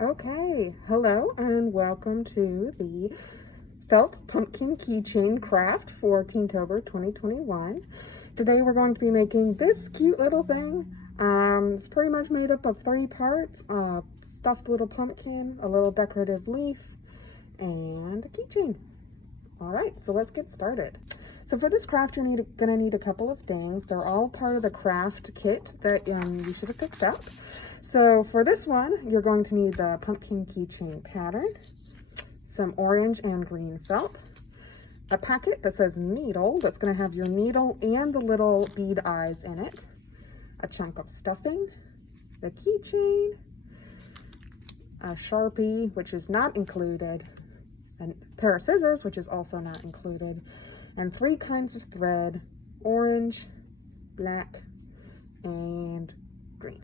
Okay, hello and welcome to the Felt Pumpkin Keychain Craft for Teentober 2021. Today we're going to be making this cute little thing. It's pretty much made up of 3 parts, a stuffed little pumpkin, a little decorative leaf, and a keychain. Alright, so let's get started. So for this craft you're gonna need a couple of things. They're all part of the craft kit that you should have picked up. So for this one, you're going to need the pumpkin keychain pattern, some orange and green felt, a packet that says needle that's going to have your needle and the little bead eyes in it, a chunk of stuffing, the keychain, a Sharpie, which is not included, a pair of scissors, which is also not included, and 3 kinds of thread: orange, black, and green.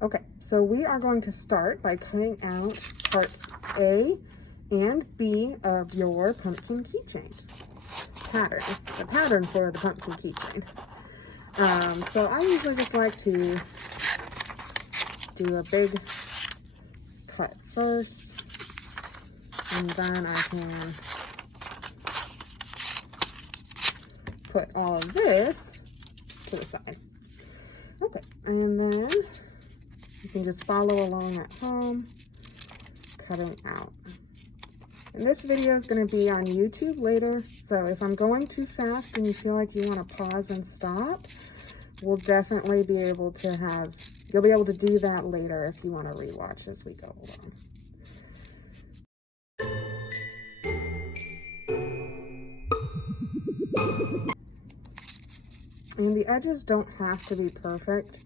Okay, so we are going to start by cutting out parts A and B of your pumpkin keychain pattern, the pattern for the pumpkin keychain. So I usually just like to do a big cut first, and then I can put all of this to the side. Okay, and then you can just follow along at home, cutting out. And this video is going to be on YouTube later, so if I'm going too fast and you feel like you want to pause and stop, we'll definitely be able to you'll be able to do that later if you want to rewatch as we go along. And the edges don't have to be perfect,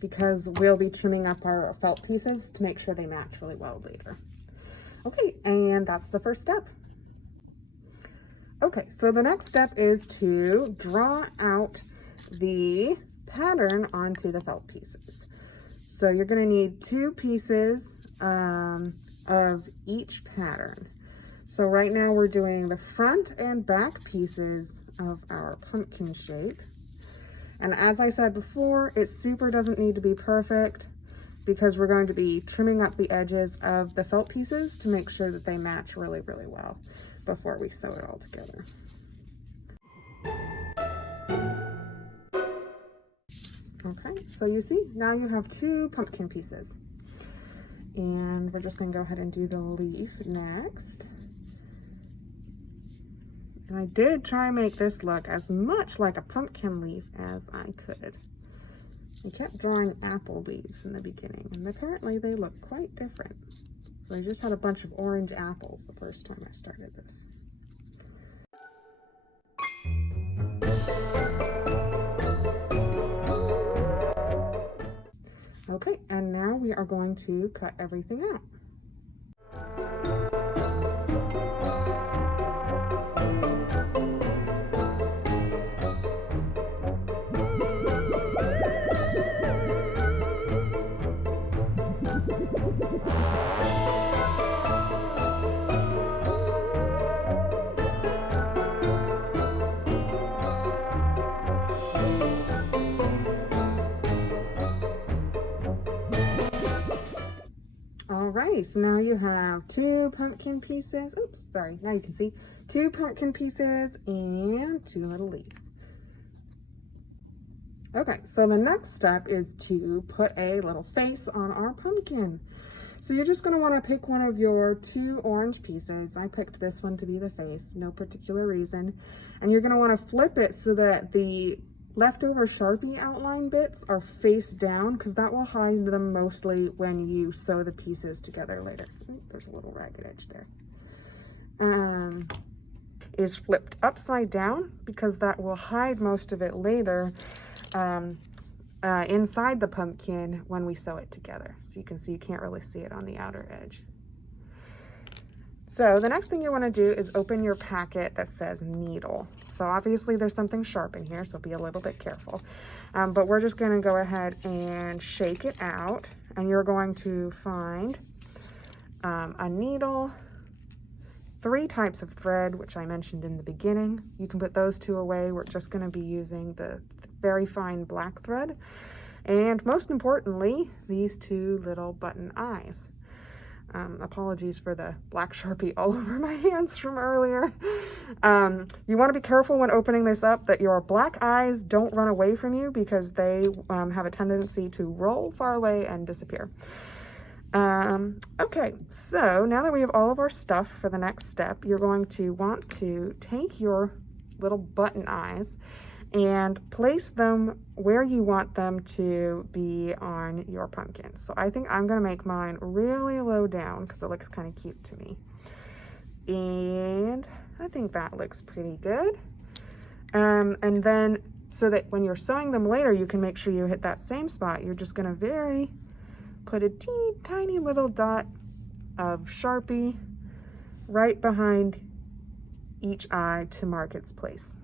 because we'll be trimming up our felt pieces to make sure they match really well later. Okay, and that's the first step. Okay, so the next step is to draw out the pattern onto the felt pieces. So you're going to need 2 pieces of each pattern. So right now we're doing the front and back pieces of our pumpkin shape. And as I said before, it super doesn't need to be perfect because we're going to be trimming up the edges of the felt pieces to make sure that they match really, really well before we sew it all together. Okay, so you see, now you have 2 pumpkin pieces. And we're just going to go ahead and do the leaf next. And I did try and make this look as much like a pumpkin leaf as I could. I kept drawing apple leaves in the beginning, and apparently they look quite different. So I just had a bunch of orange apples the first time I started this. Okay, and now we are going to cut everything out. Alright, so now you have 2 pumpkin pieces. Oops, sorry, now you can see 2 pumpkin pieces and 2 little leaves. Okay, so the next step is to put a little face on our pumpkin. So you're just going to want to pick one of your 2 orange pieces. I picked this one to be the face, no particular reason. And you're going to want to flip it so that the leftover Sharpie outline bits are face down, because that will hide them mostly when you sew the pieces together later. Ooh, there's a little ragged edge there. Is flipped upside down because that will hide most of it later inside the pumpkin when we sew it together. So you can see you can't really see it on the outer edge. So the next thing you want to do is open your packet that says needle. So obviously there's something sharp in here, so be a little bit careful. But we're just going to go ahead and shake it out, and you're going to find a needle, 3 types of thread, which I mentioned in the beginning. You can put those 2 away. We're just going to be using the very fine black thread. And most importantly, these two little button eyes. Apologies for the black Sharpie all over my hands from earlier. You want to be careful when opening this up that your black eyes don't run away from you, because they have a tendency to roll far away and disappear. Okay, so now that we have all of our stuff for the next step, you're going to want to take your little button eyes and place them where you want them to be on your pumpkin. So I think I'm gonna make mine really low down because it looks kind of cute to me. And I think that looks pretty good. And then so that when you're sewing them later, you can make sure you hit that same spot. You're just gonna put a teeny tiny little dot of Sharpie right behind each eye to mark its place.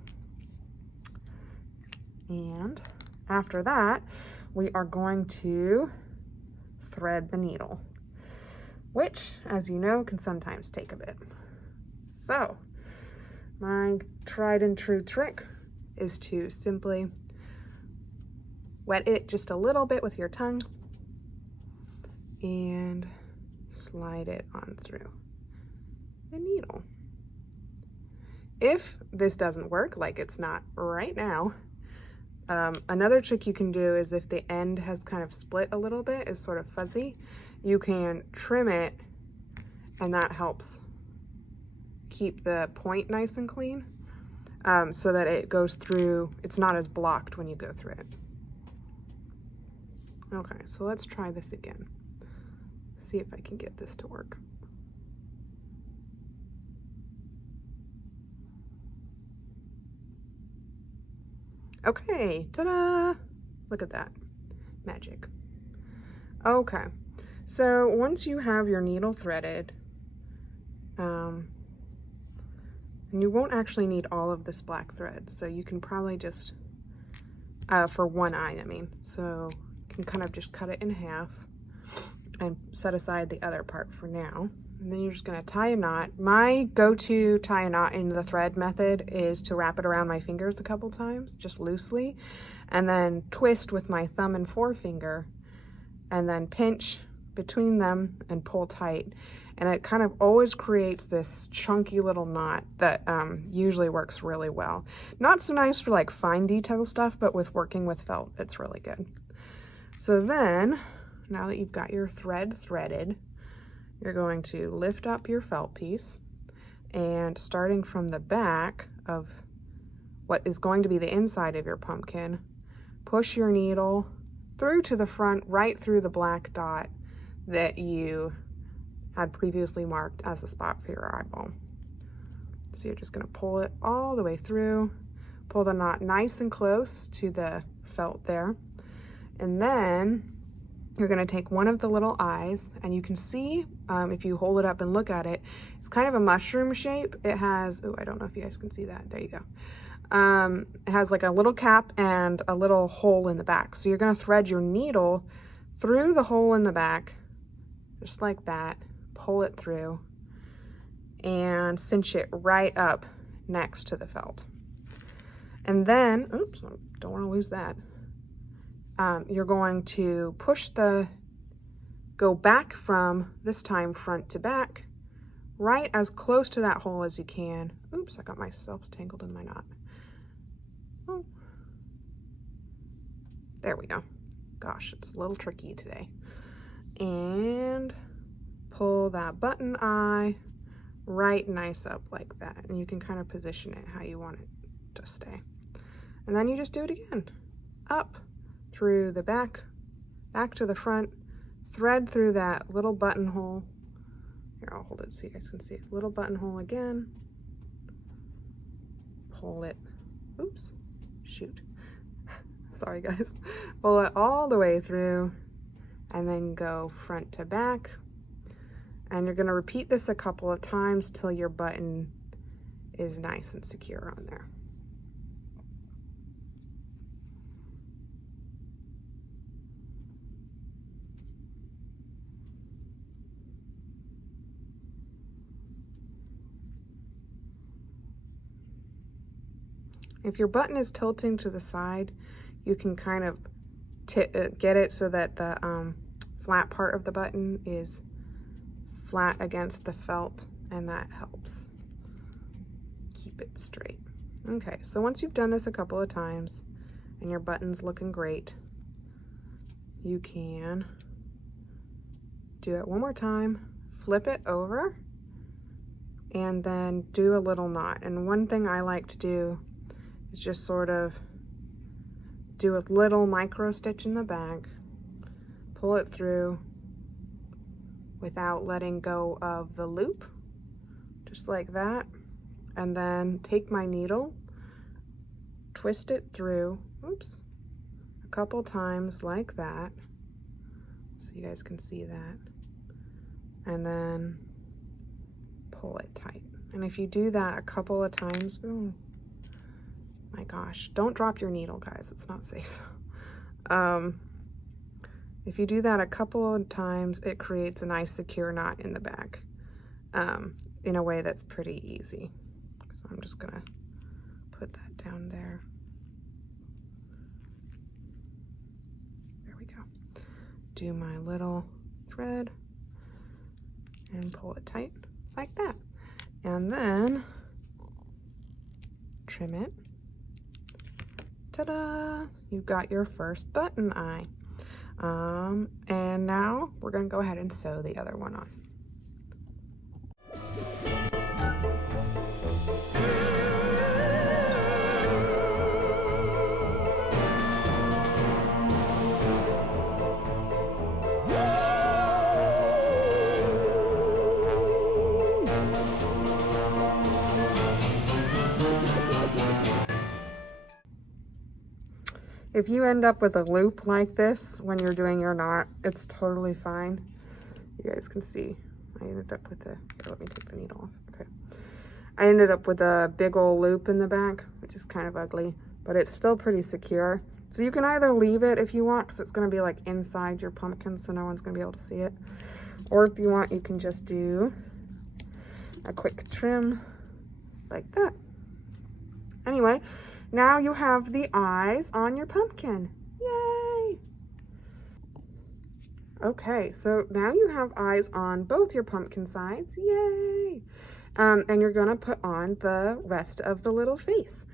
And after that, we are going to thread the needle, which, as you know, can sometimes take a bit. So my tried and true trick is to simply wet it just a little bit with your tongue and slide it on through the needle. If this doesn't work, like it's not right now, another trick you can do is if the end has kind of split a little bit, is sort of fuzzy, you can trim it, and that helps keep the point nice and clean, so that it goes through, it's not as blocked when you go through it. Okay, so let's try this again. See if I can get this to work. Okay, ta-da! Look at that, magic. Okay, so once you have your needle threaded, and you won't actually need all of this black thread, so you can probably just, for one eye, I mean, so you can kind of just cut it in half and set aside the other part for now. And then you're just gonna tie a knot. My go-to tie a knot in the thread method is to wrap it around my fingers a couple times, just loosely, and then twist with my thumb and forefinger, and then pinch between them and pull tight. And it kind of always creates this chunky little knot that usually works really well. Not so nice for like fine detail stuff, but with working with felt, it's really good. So then, now that you've got your thread threaded, you're going to lift up your felt piece, and starting from the back of what is going to be the inside of your pumpkin, push your needle through to the front, right through the black dot that you had previously marked as a spot for your eyeball. So you're just gonna pull it all the way through, pull the knot nice and close to the felt there, and then you're gonna take one of the little eyes, and you can see, if you hold it up and look at it, it's kind of a mushroom shape. It has, oh, I don't know if you guys can see that. There you go. It has like a little cap and a little hole in the back. So you're gonna thread your needle through the hole in the back, just like that, pull it through, and cinch it right up next to the felt. And then, oops, don't wanna lose that. You're going to go back from, this time front to back, right as close to that hole as you can. Oops, I got myself tangled in my knot. Oh, there we go. Gosh, it's a little tricky today. And pull that button eye right nice up like that. And you can kind of position it how you want it to stay. And then you just do it again. Up through the back to the front, thread through that little buttonhole. Here, I'll hold it so you guys can see it. Little buttonhole again. Pull it, oops, shoot. Sorry guys. Pull it all the way through, and then go front to back. And you're gonna repeat this a couple of times till your button is nice and secure on there. If your button is tilting to the side, you can kind of get it so that the flat part of the button is flat against the felt, and that helps keep it straight. Okay, so once you've done this a couple of times and your button's looking great, you can do it one more time, flip it over, and then do a little knot. And one thing I like to do is just sort of do a little micro stitch in the back, pull it through without letting go of the loop, just like that, and then take my needle, twist it through, oops, a couple times like that, so you guys can see that, and then pull it tight. And if you do that a couple of times, oh my gosh, don't drop your needle, guys, it's not safe. If you do that a couple of times, it creates a nice secure knot in the back in a way that's pretty easy. So I'm just gonna put that down there. There we go. Do my little thread and pull it tight like that. And then trim it. Ta-da! You've got your first button eye. And now we're gonna go ahead and sew the other one on. If you end up with a loop like this when you're doing your knot, it's totally fine. You guys can see I ended up with let me take the needle off. Okay. I ended up with a big old loop in the back, which is kind of ugly, but it's still pretty secure. So you can either leave it if you want, because it's going to be like inside your pumpkin, so no one's going to be able to see it. Or if you want, you can just do a quick trim like that. Anyway, now you have the eyes on your pumpkin. Yay! Okay, so now you have eyes on both your pumpkin sides. Yay! And you're gonna put on the rest of the little face.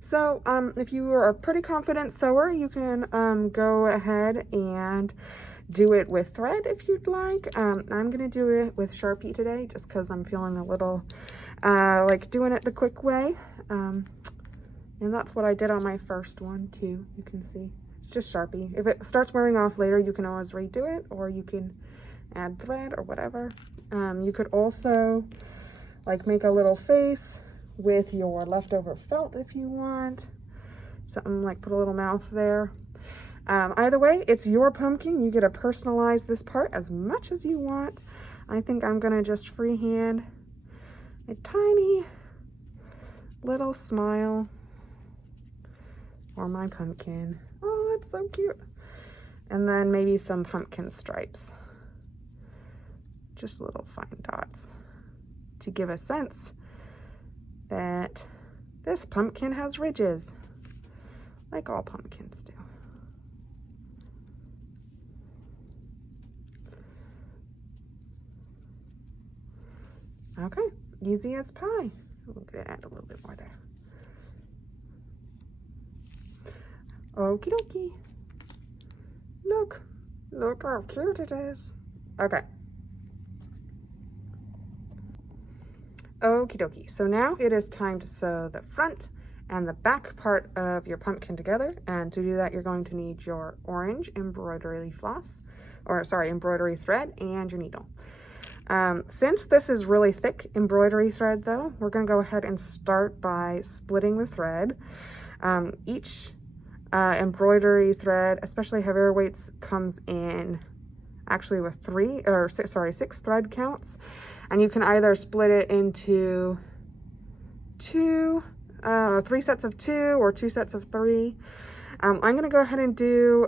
So if you are a pretty confident sewer, you can go ahead and do it with thread if you'd like. I'm gonna do it with Sharpie today just because I'm feeling a little like doing it the quick way. And that's what I did on my first one too. You can see it's just Sharpie. If it starts wearing off later, you can always redo it, or you can add thread or whatever. You could also like make a little face with your leftover felt if you want. Something like put a little mouth there. Either way, it's your pumpkin. You get to personalize this part as much as you want. I think I'm gonna just freehand a tiny little smile for my pumpkin. Oh, it's so cute. And then maybe some pumpkin stripes. Just little fine dots to give a sense that this pumpkin has ridges, like all pumpkins do. Okay, easy as pie. We're gonna add a little bit more there. Okie dokie. Look how cute it is. Okay. Okie dokie. So now it is time to sew the front and the back part of your pumpkin together. And to do that, you're going to need your orange embroidery floss, or sorry, embroidery thread, and your needle. Since this is really thick embroidery thread though, we're gonna go ahead and start by splitting the thread. Each embroidery thread, especially heavier weights, comes in actually with 6 thread counts, and you can either split it into 3 sets of 2 or 2 sets of 3. I'm gonna go ahead and do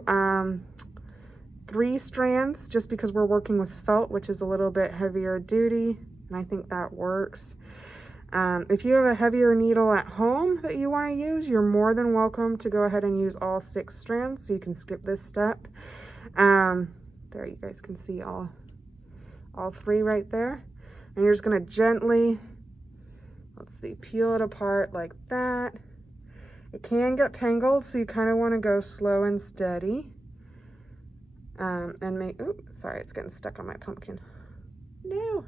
3 strands just because we're working with felt, which is a little bit heavier duty, and I think that works. If you have a heavier needle at home that you want to use, you're more than welcome to go ahead and use all 6 strands, so you can skip this step. There, you guys can see all 3 right there. And you're just going to gently, let's see, peel it apart like that. It can get tangled, so you kind of want to go slow and steady. And make, oops, sorry, it's getting stuck on my pumpkin. No.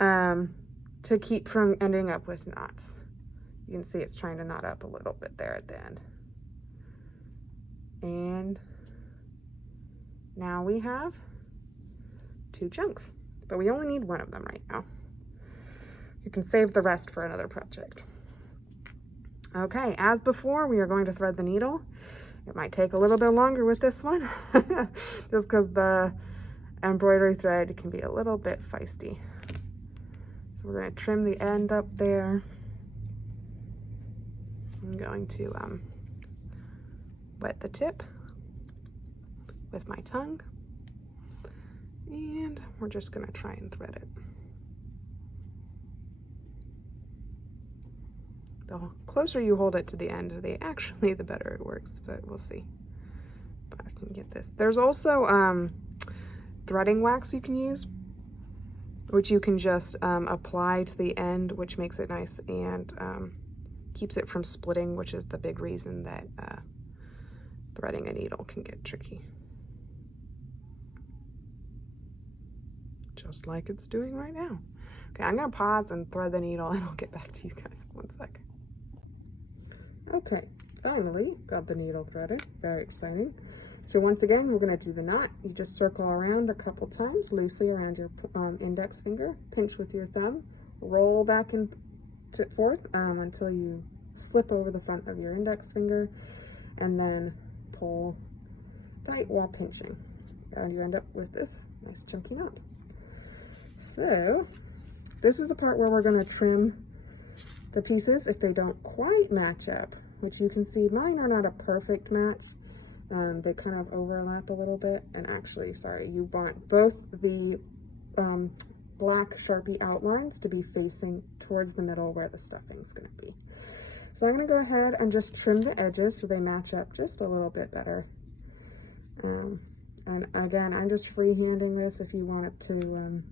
To keep from ending up with knots. You can see it's trying to knot up a little bit there at the end. And now we have 2 chunks, but we only need 1 of them right now. You can save the rest for another project. Okay, as before, we are going to thread the needle. It might take a little bit longer with this one, just because the embroidery thread can be a little bit feisty. So we're going to trim the end up there. I'm going to wet the tip with my tongue, and we're just going to try and thread it. The closer you hold it to the end, the better it works, but we'll see. But I can get this. There's also threading wax you can use, which you can just apply to the end, which makes it nice and keeps it from splitting, which is the big reason that threading a needle can get tricky. Just like it's doing right now. Okay, I'm gonna pause and thread the needle and I'll get back to you guys. 1 sec. Okay, finally got the needle threaded. Very exciting. So once again, we're gonna do the knot. You just circle around a couple times, loosely around your index finger, pinch with your thumb, roll back and forth until you slip over the front of your index finger, and then pull tight while pinching. And you end up with this nice chunky knot. So this is the part where we're going to trim the pieces if they don't quite match up, which you can see mine are not a perfect match. They kind of overlap a little bit, and actually, sorry, you want both the black Sharpie outlines to be facing towards the middle where the stuffing's going to be. So I'm going to go ahead and just trim the edges so they match up just a little bit better. And again, I'm just freehanding this. If you wanted to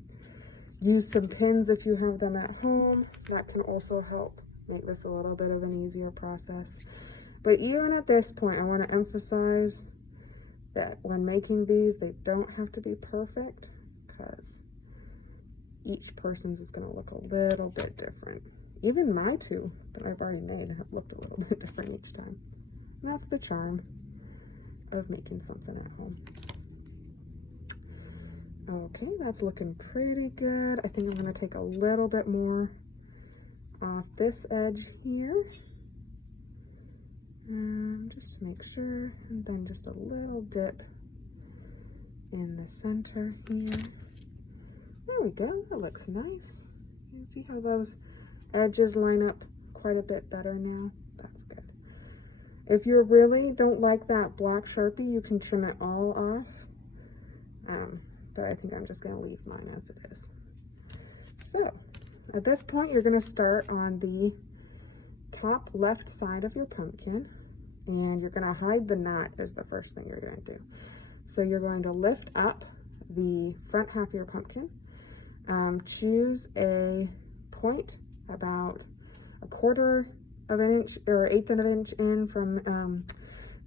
use some pins if you have them at home, that can also help make this a little bit of an easier process. But even at this point, I want to emphasize that when making these, they don't have to be perfect, because each person's is going to look a little bit different. Even my 2 that I've already made have looked a little bit different each time. And that's the charm of making something at home. Okay, that's looking pretty good. I think I'm going to take a little bit more off this edge here, just to make sure, and then just a little dip in the center here. There we go. That looks nice. You see how those edges line up quite a bit better now? That's good. If you really don't like that black Sharpie, you can trim it all off. But I think I'm just going to leave mine as it is. So at this point, you're going to start on the top left side of your pumpkin, and you're going to hide the knot is the first thing you're going to do. So you're going to lift up the front half of your pumpkin, choose a point about 1/4 of an inch or 1/8 of an inch in from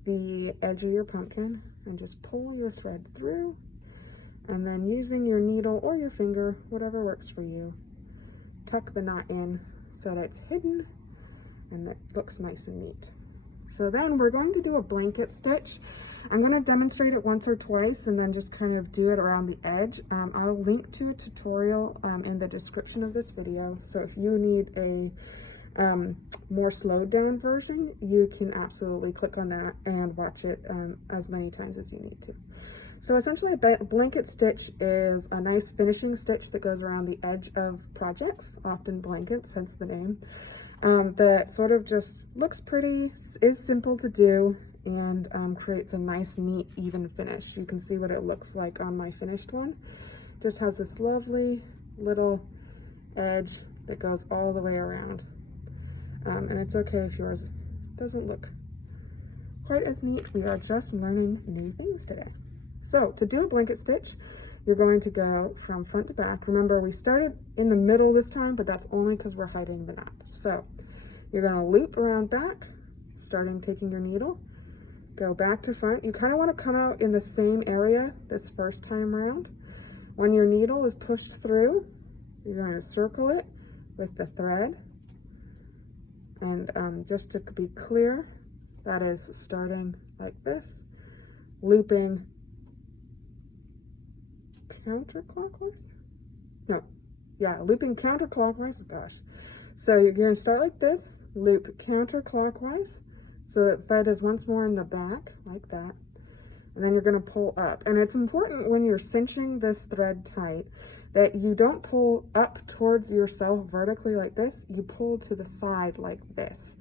the edge of your pumpkin, and just pull your thread through. And then using your needle or your finger, whatever works for you, tuck the knot in so that it's hidden and it looks nice and neat. So then we're going to do a blanket stitch. I'm going to demonstrate it once or twice and then just kind of do it around the edge. I'll link to a tutorial in the description of this video. So if you need a more slowed down version, you can absolutely click on that and watch it as many times as you need to. So essentially a blanket stitch is a nice finishing stitch that goes around the edge of projects, often blankets, hence the name, that sort of just looks pretty, is simple to do, and creates a nice, neat, even finish. You can see what it looks like on my finished one. Just has this lovely little edge that goes all the way around. And it's okay if yours doesn't look quite as neat. We are just learning new things today. So to do a blanket stitch, you're going to go from front to back. Remember, we started in the middle this time, but that's only because we're hiding the knot. So you're going to loop around back, starting taking your needle, go back to front. You kind of want to come out in the same area this first time around. When your needle is pushed through, you're going to circle it with the thread. And just to be clear, that is starting like this, looping counterclockwise? No, yeah, looping counterclockwise, gosh. So you're going to start like this, loop counterclockwise, so that thread is once more in the back, like that. And then you're going to pull up. And it's important when you're cinching this thread tight that you don't pull up towards yourself vertically like this, you pull to the side like this,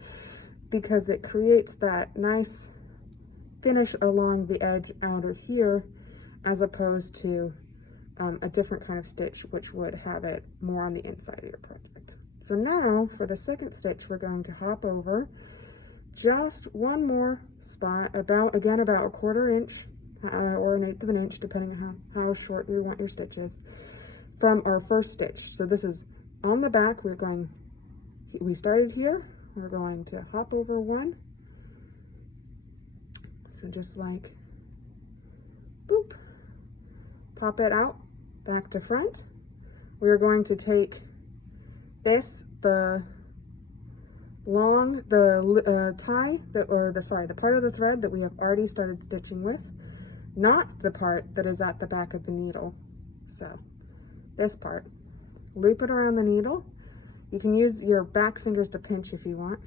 because it creates that nice finish along the edge outer here, as opposed to a different kind of stitch, which would have it more on the inside of your project. So now for the second stitch, we're going to hop over just one more spot, about a 1/4 inch or 1/8 of an inch, depending on how short you want your stitches, from our first stitch. So this is on the back. We started here, we're going to hop over one. So just like, boop, pop it out, back to front. We're going to take this, the part of the thread that we have already started stitching with, not the part that is at the back of the needle. So this part, loop it around the needle. You can use your back fingers to pinch if you want,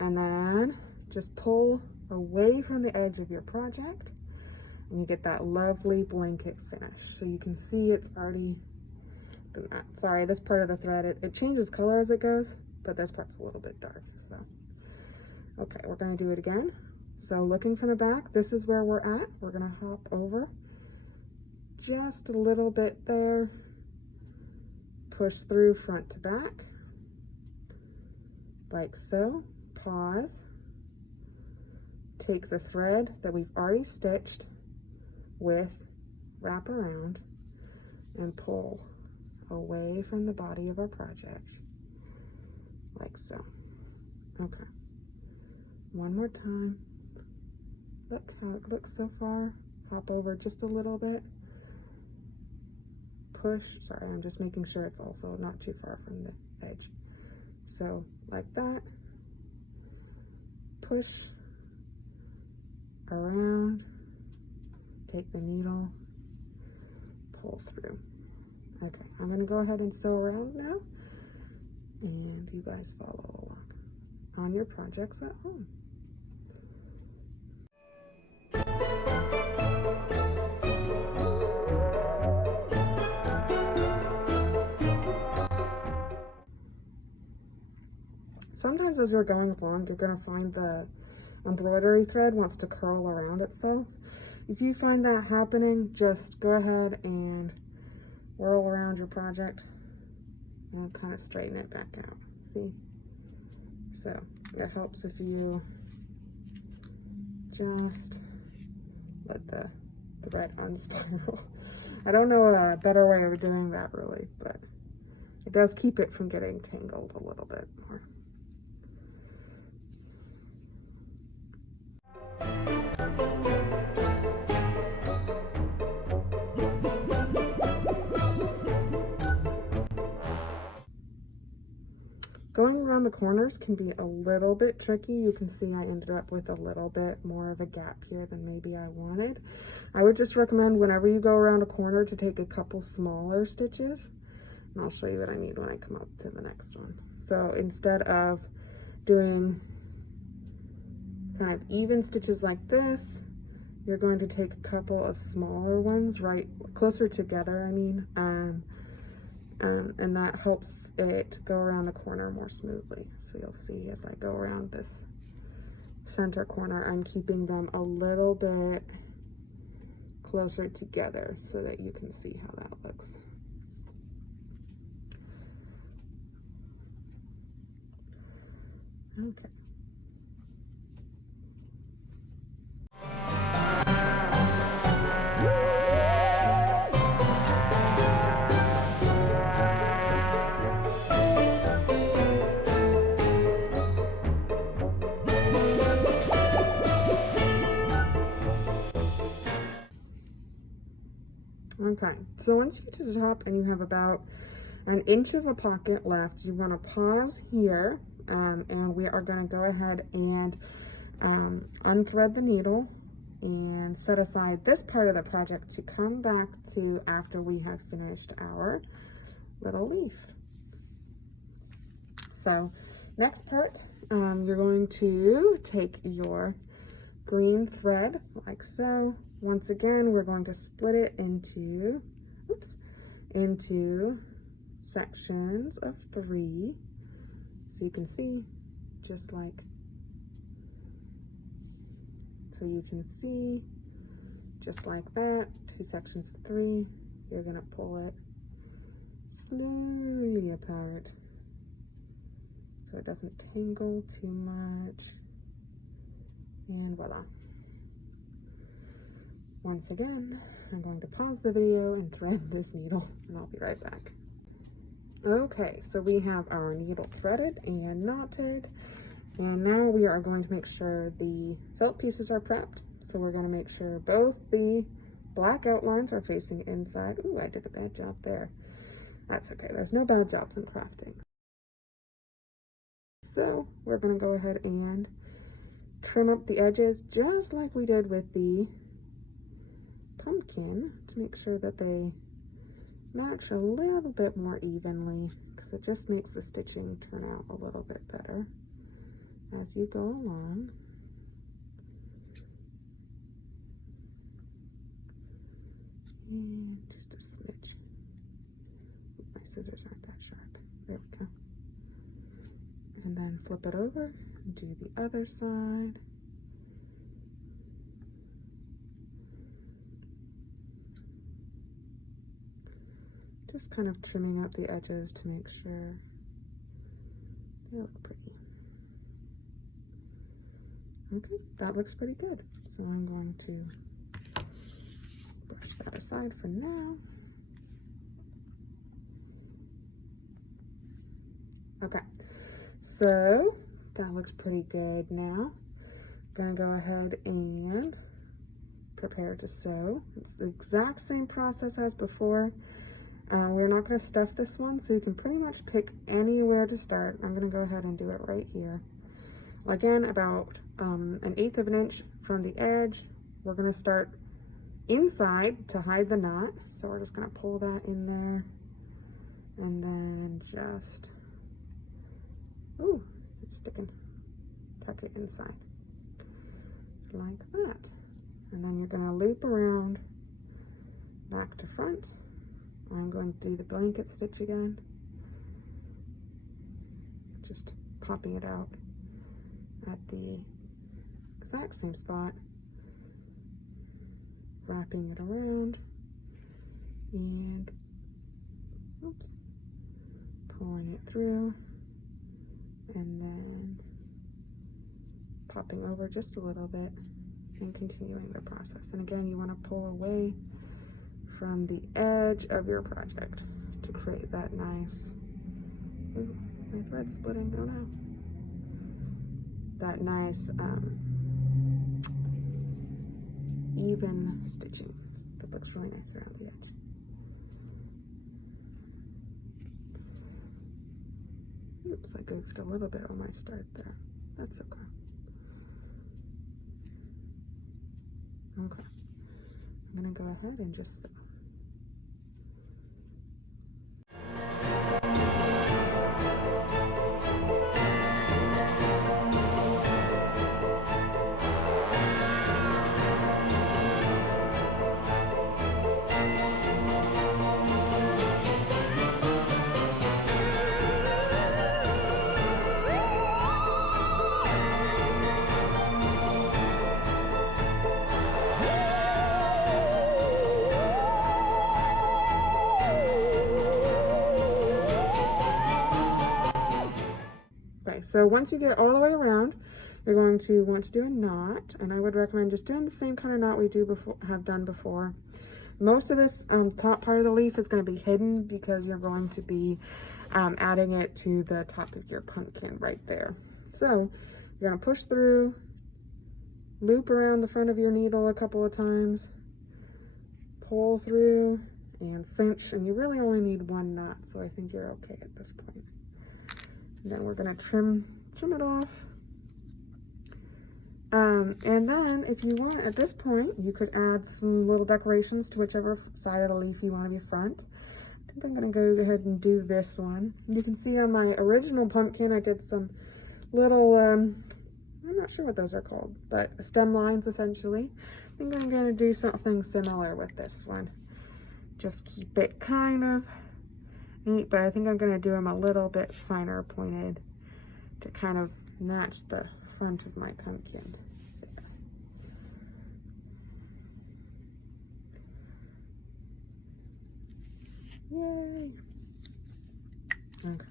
and then just pull away from the edge of your project, and you get that lovely blanket finish. So you can see it's already done that. Sorry, this part of the thread, it changes color as it goes, but this part's a little bit dark. So okay, we're going to do it again. So looking from the back, this is where we're at. We're going to hop over just a little bit there, push through front to back like so, pause, take the thread that we've already stitched with, wrap around, and pull away from the body of our project like so. Okay, one more time. Look how it looks so far. Hop over just a little bit, push, sorry, I'm just making sure it's also not too far from the edge. So like that, push around, take the needle, pull through. Okay, I'm going to go ahead and sew around now, and you guys follow along on your projects at home. Sometimes as you're going along, you're going to find the embroidery thread wants to curl around itself. If you find that happening, just go ahead and whirl around your project and kind of straighten it back out. See? So it helps if you just let the thread unspiral. I don't know a better way of doing that really, but it does keep it from getting tangled a little bit more. Going around the corners can be a little bit tricky. You can see I ended up with a little bit more of a gap here than maybe I wanted. I would just recommend whenever you go around a corner to take a couple smaller stitches. And I'll show you what I need when I come up to the next one. So instead of doing kind of even stitches like this, you're going to take a couple of smaller ones right closer together, I mean, and that helps it go around the corner more smoothly. So you'll see as I go around this center corner, I'm keeping them a little bit closer together so that you can see how that looks. Okay. Okay, so once you get to the top and you have about an inch of a pocket left, you want to pause here, and we are going to go ahead and unthread the needle and set aside this part of the project to come back to after we have finished our little leaf. So next part, you're going to take your green thread like so. Once again, we're going to split it into sections of 3, so you can see, just like that, 2 sections of 3. You're gonna pull it slowly apart so it doesn't tangle too much, and voila. Once again, I'm going to pause the video and thread this needle, and I'll be right back. Okay, so we have our needle threaded and knotted, and now we are going to make sure the felt pieces are prepped. So we're going to make sure both the black outlines are facing inside. Ooh, I did a bad job there. That's okay, there's no bad jobs in crafting. So we're going to go ahead and trim up the edges just like we did with the pumpkin to make sure that they match a little bit more evenly, because it just makes the stitching turn out a little bit better as you go along. And just a smidge. My scissors aren't that sharp. There we go. And then flip it over and do the other side. Just kind of trimming out the edges to make sure they look pretty. Okay, that looks pretty good. So I'm going to brush that aside for now. Okay, so that looks pretty good now. I'm gonna go ahead and prepare to sew. It's the exact same process as before. We're not going to stuff this one, so you can pretty much pick anywhere to start. I'm going to go ahead and do it right here. Again, about 1/8 of an inch from the edge. We're going to start inside to hide the knot. So we're just going to pull that in there and then just, ooh, it's sticking. Tuck it inside like that. And then you're going to loop around back to front. I'm going to do the blanket stitch again, just popping it out at the exact same spot, wrapping it around, and oops, pulling it through, and then popping over just a little bit and continuing the process. And again, you want to pull away from the edge of your project to create that nice, ooh, my thread's splitting, oh no, that nice even stitching that looks really nice around the edge. Oops, I goofed a little bit on my start there. That's okay. Okay, I'm gonna go ahead and just sew. so once you get all the way around, you're going to want to do a knot, and I would recommend just doing the same kind of knot we have done before. Most of this top part of the leaf is going to be hidden because you're going to be adding it to the top of your pumpkin right there. So you're going to push through, loop around the front of your needle a couple of times, pull through, and cinch, and you really only need one knot, so I think you're okay at this point. And then we're going to trim it off. And then if you want, at this point, you could add some little decorations to whichever side of the leaf you want to be front. I think I'm going to go ahead and do this one. You can see on my original pumpkin, I did some little, I'm not sure what those are called, but stem lines essentially. I think I'm going to do something similar with this one. Just keep it kind of neat, but I think I'm going to do them a little bit finer pointed to kind of match the front of my pumpkin. Yay! Okay.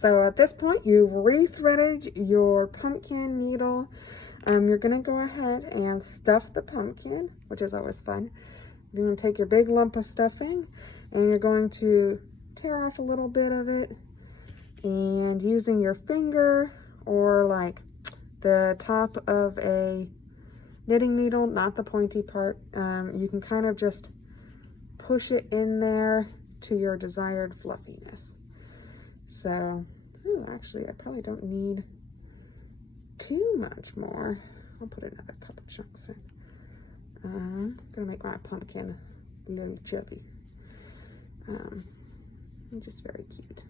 So at this point, you've re-threaded your pumpkin needle. You're gonna go ahead and stuff the pumpkin, which is always fun. You're gonna take your big lump of stuffing and you're going to tear off a little bit of it, and using your finger or like the top of a knitting needle, not the pointy part, you can kind of just push it in there to your desired fluffiness. So, actually I probably don't need too much more. I'll put another couple chunks in. I'm gonna make my pumpkin a little chubby. Just very cute.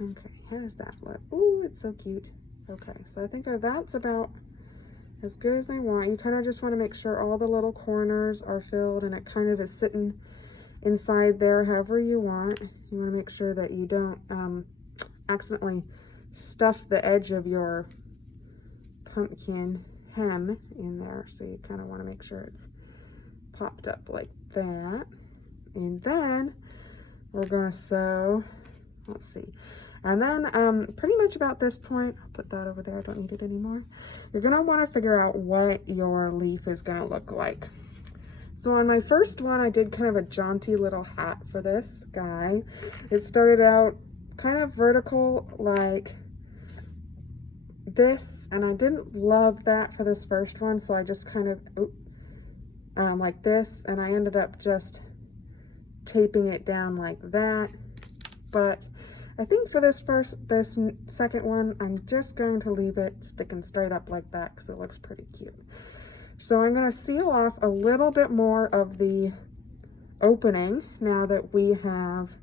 Okay, how does that look? Oh, it's so cute. Okay, so I think that's about as good as I want. You kind of just want to make sure all the little corners are filled and it kind of is sitting inside there however you want. You want to make sure that you don't accidentally stuff the edge of your pumpkin hem in there. So you kind of want to make sure it's popped up like that. And then we're going to sew, let's see. And then pretty much about this point, I'll put that over there, I don't need it anymore. You're gonna wanna figure out what your leaf is gonna look like. So on my first one, I did kind of a jaunty little hat for this guy. It started out kind of vertical like this, and I didn't love that for this first one, so I just kind of, like this, and I ended up just taping it down like that. But I think for this second one, I'm just going to leave it sticking straight up like that because it looks pretty cute. So I'm going to seal off a little bit more of the opening now that we have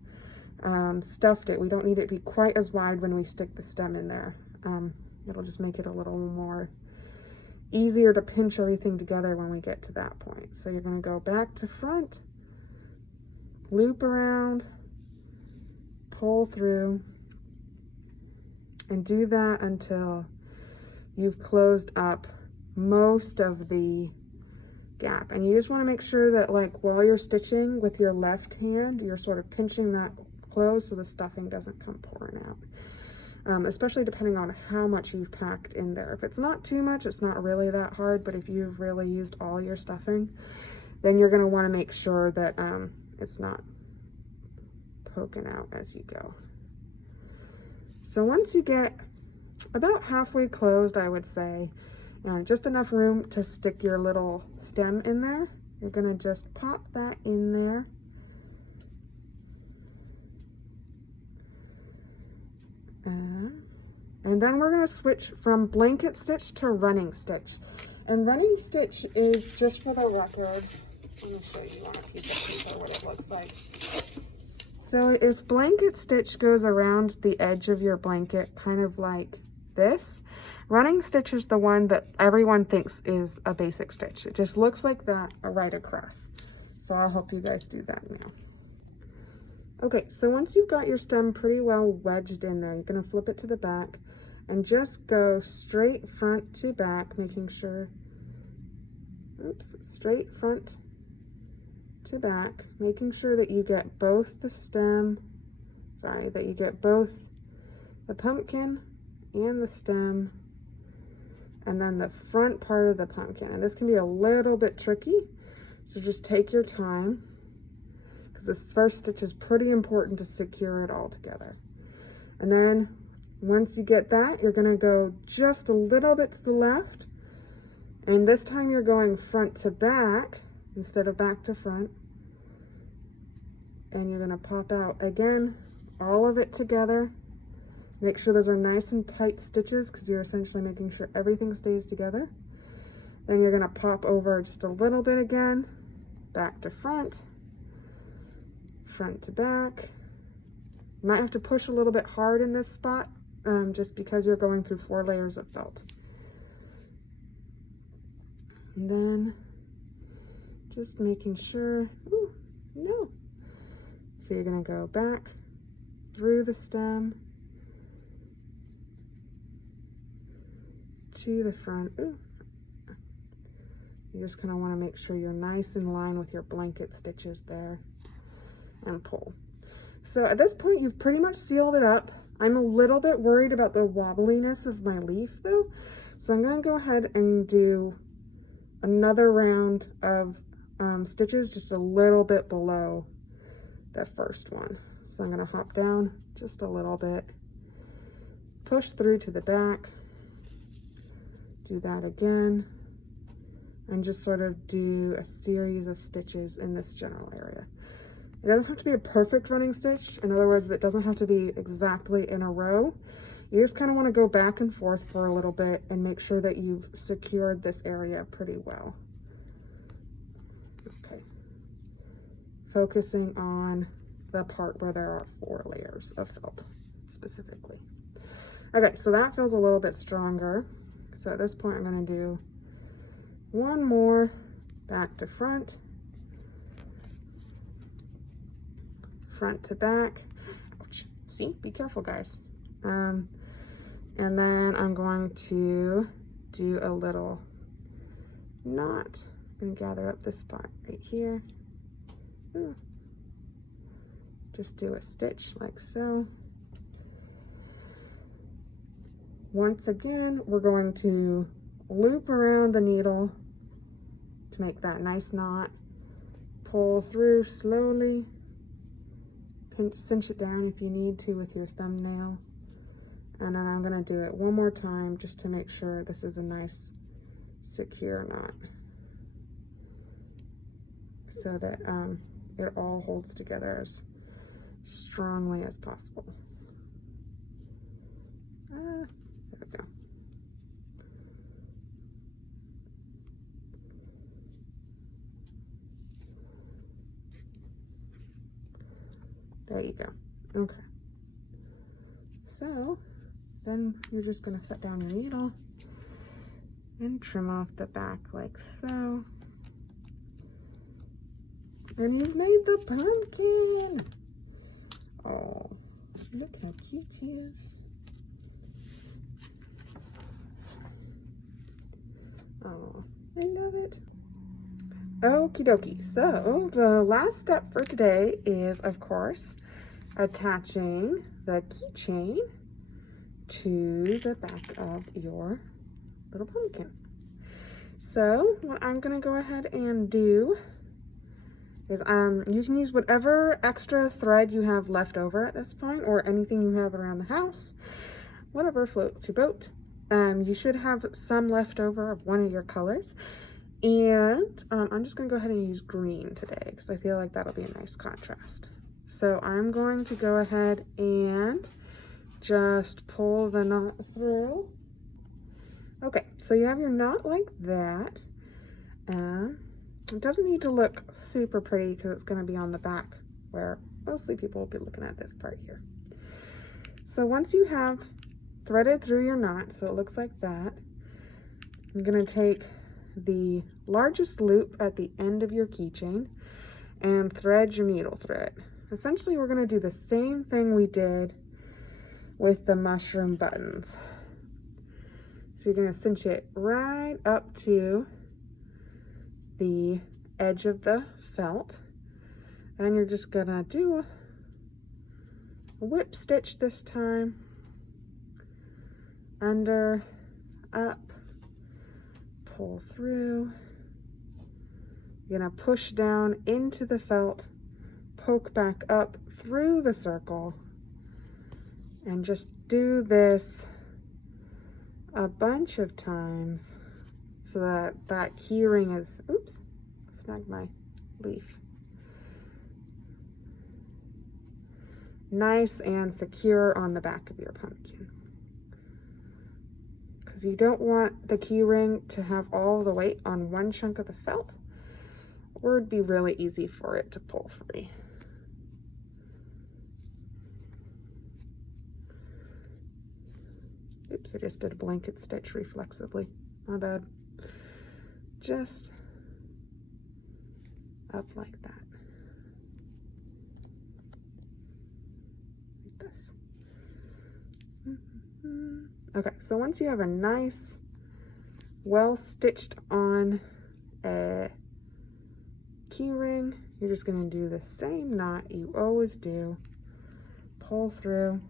stuffed it. We don't need it to be quite as wide when we stick the stem in there. It'll just make it a little more easier to pinch everything together when we get to that point. So you're going to go back to front, loop around, pull through, and do that until you've closed up most of the gap. And you just want to make sure that, like, while you're stitching with your left hand, you're sort of pinching that closed so the stuffing doesn't come pouring out. Especially depending on how much you've packed in there. If it's not too much, it's not really that hard, but if you've really used all your stuffing, then you're going to want to make sure that it's not poking out as you go. So once you get about halfway closed, I would say, and just enough room to stick your little stem in there, you're going to just pop that in there. And then we're going to switch from blanket stitch to running stitch. And running stitch is, just for the record, let me show you on a piece of paper what it looks like. So if blanket stitch goes around the edge of your blanket, kind of like this, running stitch is the one that everyone thinks is a basic stitch. It just looks like that right across. So I'll help you guys do that now. Okay, so once you've got your stem pretty well wedged in there, you're going to flip it to the back and just go straight front to back, making sure, straight front to back, making sure that you get both the stem sorry, that you get both the pumpkin and the stem, and then the front part of the pumpkin. And this can be a little bit tricky, so just take your time, because this first stitch is pretty important to secure it all together. And then once you get that, you're going to go just a little bit to the left, and this time you're going front to back instead of back to front, and you're going to pop out again all of it together. Make sure those are nice and tight stitches, because you're essentially making sure everything stays together. Then you're going to pop over just a little bit again, back to front, front to back. You might have to push a little bit hard in this spot, just because you're going through 4 layers of felt. And then just making sure, ooh, no. So you're going to go back through the stem to the front. Ooh. You just kind of want to make sure you're nice in line with your blanket stitches there, and pull. So at this point, you've pretty much sealed it up. I'm a little bit worried about the wobbliness of my leaf though, so I'm going to go ahead and do another round of stitches just a little bit below the first one. So I'm going to hop down just a little bit, push through to the back, do that again, and just sort of do a series of stitches in this general area. It doesn't have to be a perfect running stitch. In other words, it doesn't have to be exactly in a row. You just kind of want to go back and forth for a little bit and make sure that you've secured this area pretty well. Okay. Focusing on the part where there are 4 layers of felt specifically. Okay, so that feels a little bit stronger. So at this point, I'm going to do one more back to front, front to back. Ouch. See, be careful, guys. And then I'm going to do a little knot. I'm going to gather up this spot right here. Ooh. Just do a stitch like so. Once again, we're going to loop around the needle to make that nice knot. Pull through slowly. Cinch it down if you need to with your thumbnail. And then I'm going to do it one more time just to make sure this is a nice secure knot, so that it all holds together as strongly as possible. There we go. There you go. Okay. So then you're just going to set down your needle and trim off the back like so. And you've made the pumpkin. Oh, look how cute he is. Oh, I love it. Okie dokie. So the last step for today is, of course, attaching the keychain to the back of your little pumpkin. So what I'm going to go ahead and do is you can use whatever extra thread you have left over at this point, or anything you have around the house, whatever floats your boat. You should have some left over of one of your colors. And I'm just going to go ahead and use green today, because I feel like that'll be a nice contrast. So I'm going to go ahead and just pull the knot through. Okay, so you have your knot like that. It doesn't need to look super pretty, because it's going to be on the back where mostly people will be looking at this part here. So once you have threaded through your knot, so it looks like that, I'm going to take the largest loop at the end of your keychain and thread your needle through it. Essentially, we're going to do the same thing we did with the mushroom buttons. So you're going to cinch it right up to the edge of the felt, and you're just going to do whip stitch this time. Under, up, pull through. You're gonna push down into the felt, poke back up through the circle, and just do this a bunch of times so that that key ring is, oops, snagged my leaf, nice and secure on the back of your pumpkin. Because you don't want the key ring to have all the weight on one chunk of the felt, or it'd be really easy for it to pull free. Oops, I just did a blanket stitch reflexively. My bad. Just up like that. Like this. Okay, so once you have a nice, well stitched on key ring, you're just going to do the same knot you always do. Pull through,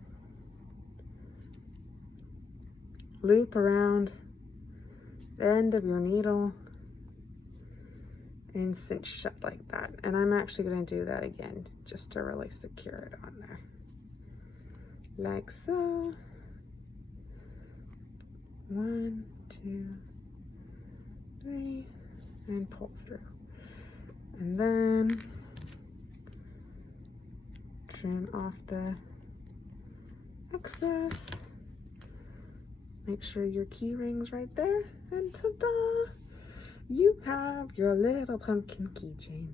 loop around the end of your needle, and cinch shut like that. And I'm actually going to do that again just to really secure it on there. Like so. 1, 2, 3, and pull through. And then trim off the excess. Make sure your key ring's right there, and ta-da! You have your little pumpkin keychain.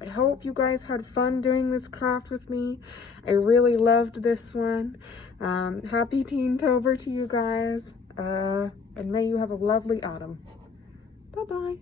I hope you guys had fun doing this craft with me. I really loved this one. Happy Teen-tober to you guys. And may you have a lovely autumn. Bye-bye.